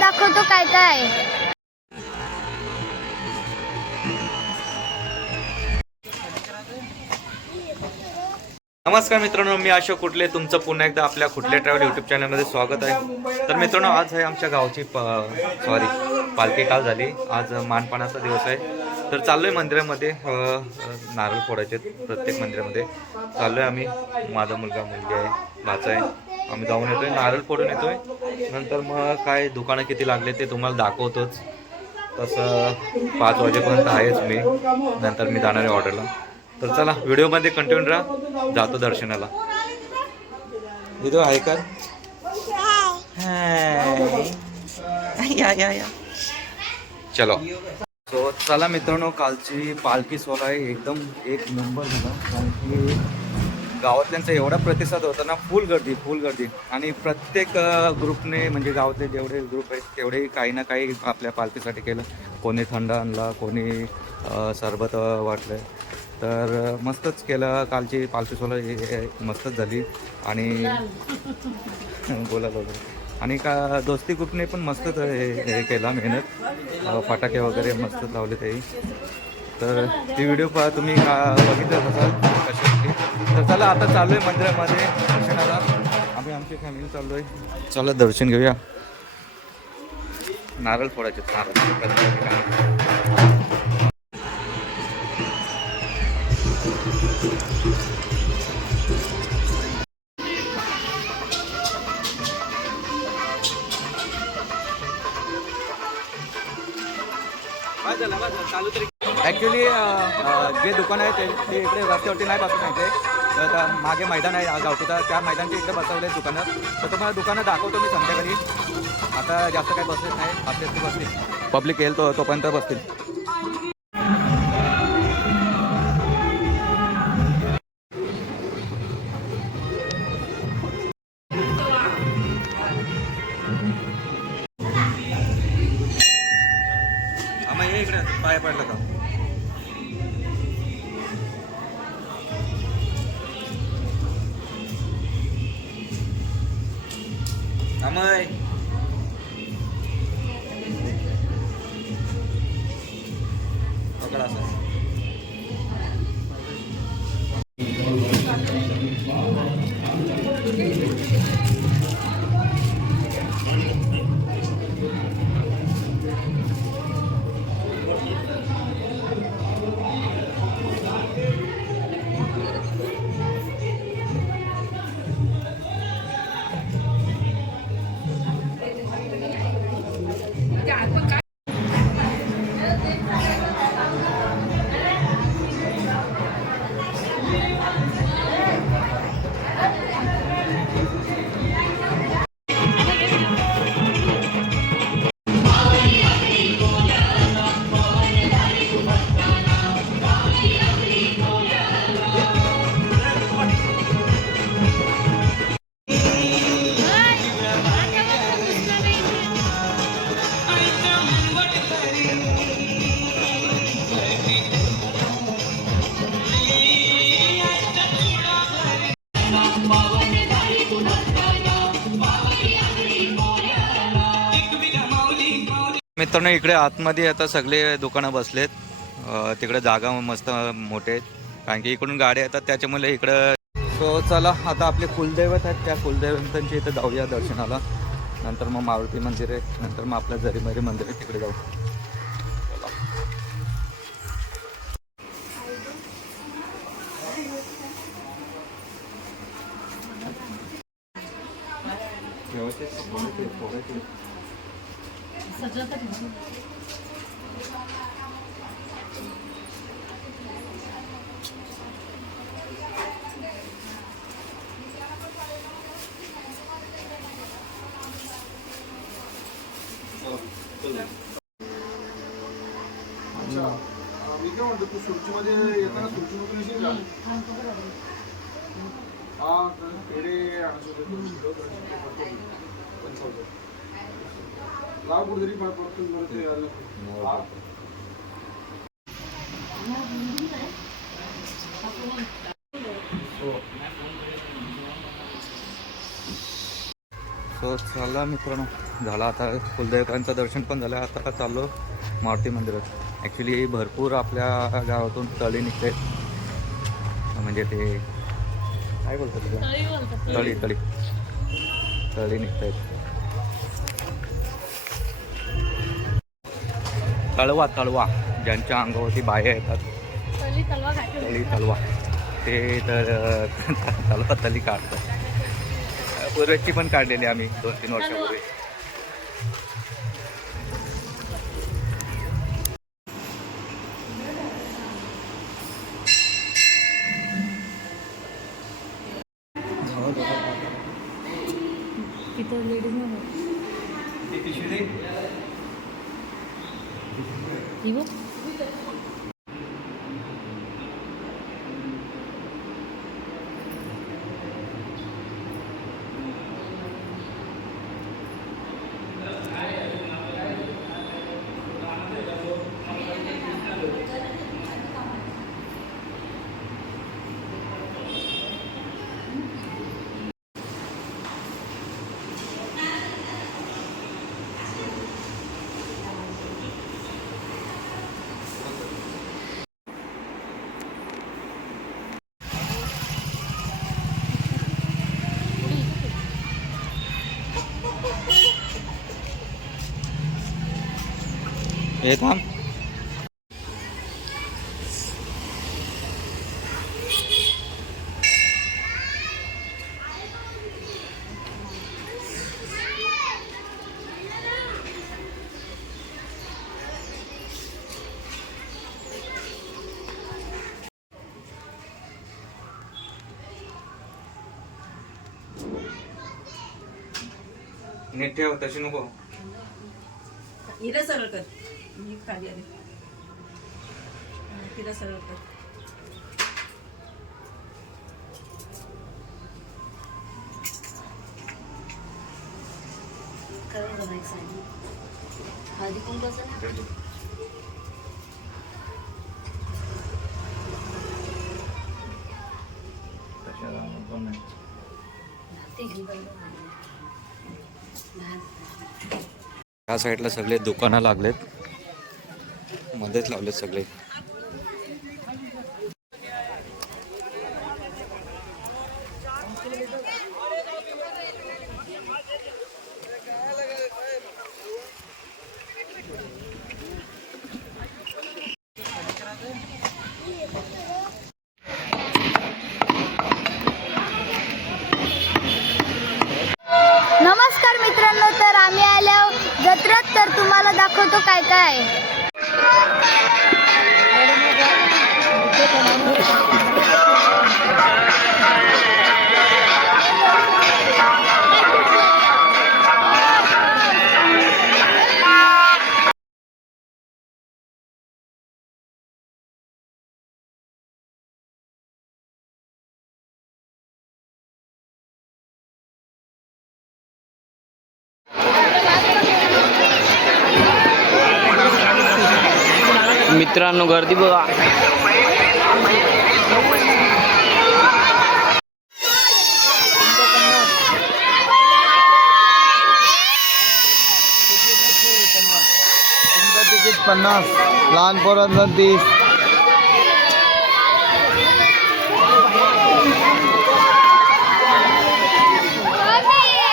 दाखवतो काय काय. नमस्कार मित्रांनो, मी अशोक कुटले तुमचं पुन्हा एकदा आपल्या कुटले ट्रॅव्हल यूट्यूब चॅनलमध्ये स्वागत आहे. तर मित्रांनो, आज आहे आमच्या गावची पालखी काल झाली. आज मानपानाचा दिवस आहे. तर चाललोय मंदिरामध्ये नारळ फोडायचे प्रत्येक मंदिरामध्ये चाललोय आम्ही. माझा मुलगा मुलगी आहे, भाचा आहे. आम्ही जाऊन येतोय, नारळ फोडून येतोय. नंतर मग काय दुकानं किती लागले ते तुम्हाला दाखवतोच. तसं 5 वाजेपर्यंत आहेच मी. नंतर मी जाणार आहे ऑर्डरला. तर चला व्हिडिओमध्ये कंटिन्यू राहा. जातो दर्शनाला. इथं आहे का? या चलो. सो चला मित्रांनो, कालची पालखी सोहळा आहे एकदम एक नंबर झाला. कारण की गावातल्यांचा एवढा प्रतिसाद होता ना, फुल गर्दी. आणि प्रत्येक ग्रुपने म्हणजे गावातले जेवढे ग्रुप आहेत तेवढे काही ना काही आपल्या पालखीसाठी केलं. कोणी थंड आणला, कोणी सरबत वाटलं. तर मस्तच केलं. कालची पालखी सोहळा मस्तच झाली. आणि बोला आणि का दोस्ती ग्रुपने पण मस्तच हे केला मेहनत. फटाके वगैरे मस्त लावले ते. तर ती व्हिडिओ तुम्ही बघितलं असाल कशासाठी. तर चला आता चाललो आहे मंदिरामध्ये दर्शनाला. आम्ही आमची फॅमिली चाललो आहे. चला दर्शन घेऊया. नारळ फोडायचे नारळ. ॲक्च्युली जे दुकान आहे ते इकडे रस्त्यावरती नाही बसू सांगते. तर मागे मैदान आहे गावठीचा, त्या मैदानच्या इकडे बसवले दुकानं. तर तुम्हाला दुकानं दाखवतो मी संध्याकाळी. आता जास्त काही बसलेच नाही, आपल्याच ते बसतील. पब्लिक येईल तोपर्यंत बसतील. आम्ही हे इकडे पाया पडलं का? अमय पकड असं. मित्रांनो, इकडे आतमध्ये आता सगळे दुकानं बसलेत. तिकडे जागा मस्त मोठे आहेत, कारण की इकडून गाड्या येतात त्याच्यामुळे इकडं. सो चला आता आपले कुलदैवत आहेत, त्या कुलदैवतांच्या इथं जाऊया दर्शनाला. नंतर मग मारुती मंदिर आहे, नंतर मग आपल्या जरीमरी मंदिर आहे, तिकडे जाऊ. मी काय म्हणतो, तू सुरचीमध्ये येताना सुरचीमधून येशील का? हा पेढे लाव कुठेतरी परतून ते सो चला मित्रांनो, झालं आता कुलदेवतांचं दर्शन पण झालं. आता चाललो मारुती मंदिरात. ॲक्च्युली भरपूर आपल्या गावातून तळी निघते, म्हणजे ते काय बोलतात तुझं, तळी तळी तळी निघत आहेत. तळवा तळवा ज्यांच्या अंगावरती बाया येतात, तळी तलवा, ते तर तलवा तली काढतात. पूर्वेची पण काढलेली आम्ही 2-3 वर्षापूर्वी. तिथं लेडीज हे थांब. नीट ठेव, तशी नको. हिला सरळ कर, मी खाली आले. तिला सरळ कर. हळदी कुंकवाचं ह्या साईडला सगळे दुकानं लागलेत, मध्येच लावलेत सगळे. नमस्कार मित्रांनो, तर आम्ही आलो जत्रेत, तर तुम्हाला दाखवतो काय काय आहे. मित्रांनो गर्दी बघा. तिकीट 50, लहान पोरांना 30.